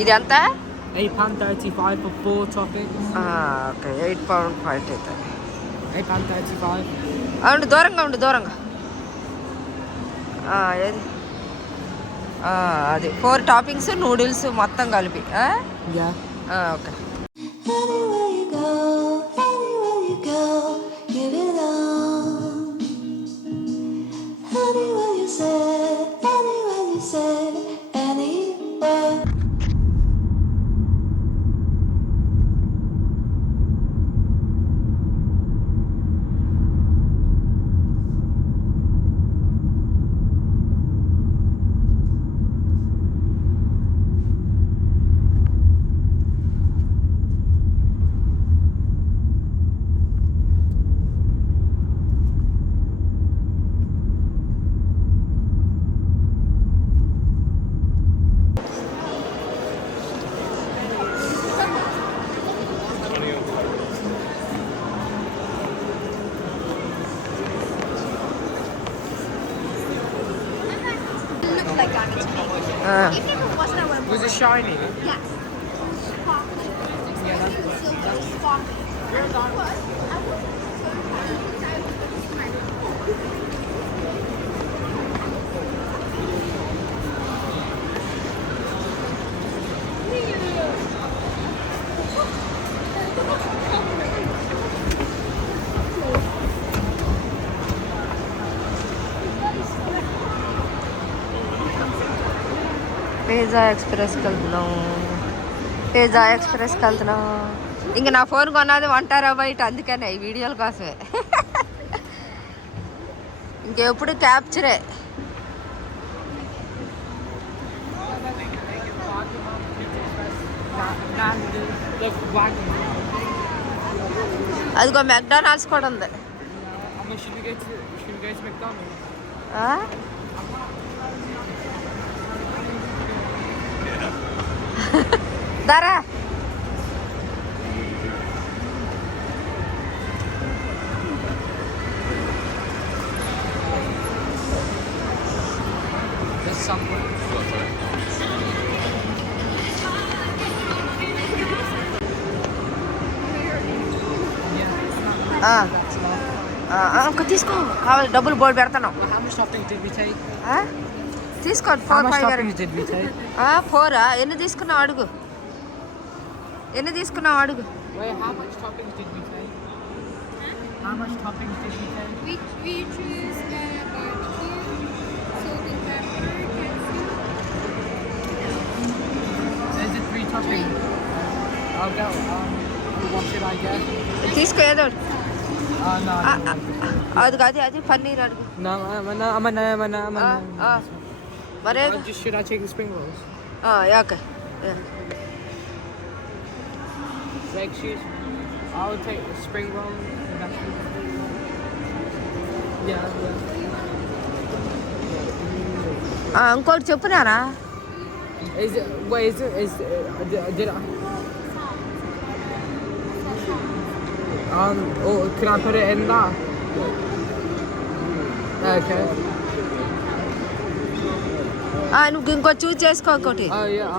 ఇది ఎంత? £8.35 for 4 toppings. Okay, £8.40 అవుతుంది. £8.35. అవును, దూరంగా ఏది అది 4 టాపింగ్స్ నూడిల్స్ మొత్తం కలిపి. Okay. Was it shiny? Yes. Yeah, that's pizza ఎక్స్ప్రెస్కి వెళ్తున్నాం. ఇంక నా ఫోన్ కొన్నది 1 TB, అందుకనే ఈ వీడియోల కోసమే. ఇంకెప్పుడు క్యాప్చరే. అదిగో మెక్డానల్డ్స్ కూడా ఉంది. దారా తీసుకో, కావాలి డబ్బులు బోర్డు పెడతాను. తీసుకో 4 ఎన్ని తీసుకున్నావు అడుగు. Wait, how much toppings did we take? How much toppings did we take? We choose barbecue, salt and pepper, ketchup. There's the 3 toppings. I'll go. What should I get? తీసుకో ఏదో. No. అది పన్నీర్ అడుగు. No. మరే should I take the spring rolls? Okay. Excuse me. I'll take the spring roll. Yeah. ఇంకోటి చెప్పునారా? Is it? Wait, did I? Can I put it in that? Okay. నువ్వు ఇంకో చూస్ చేసుకో ఒకటి. Oh yeah.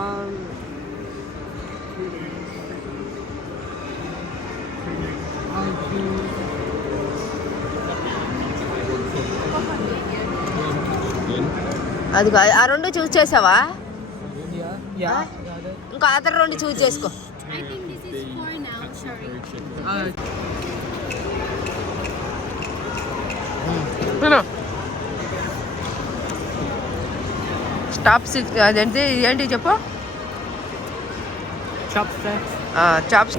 అదిగో ఆ 2 చూస్ చేసావా? Yeah. ఇంకా అదర్ 2 చూస్ చేసుకో. I think this is 4 now. Sorry. Stop అదేంటి ఏంటి చెప్పు. Chopsticks. చాప్స్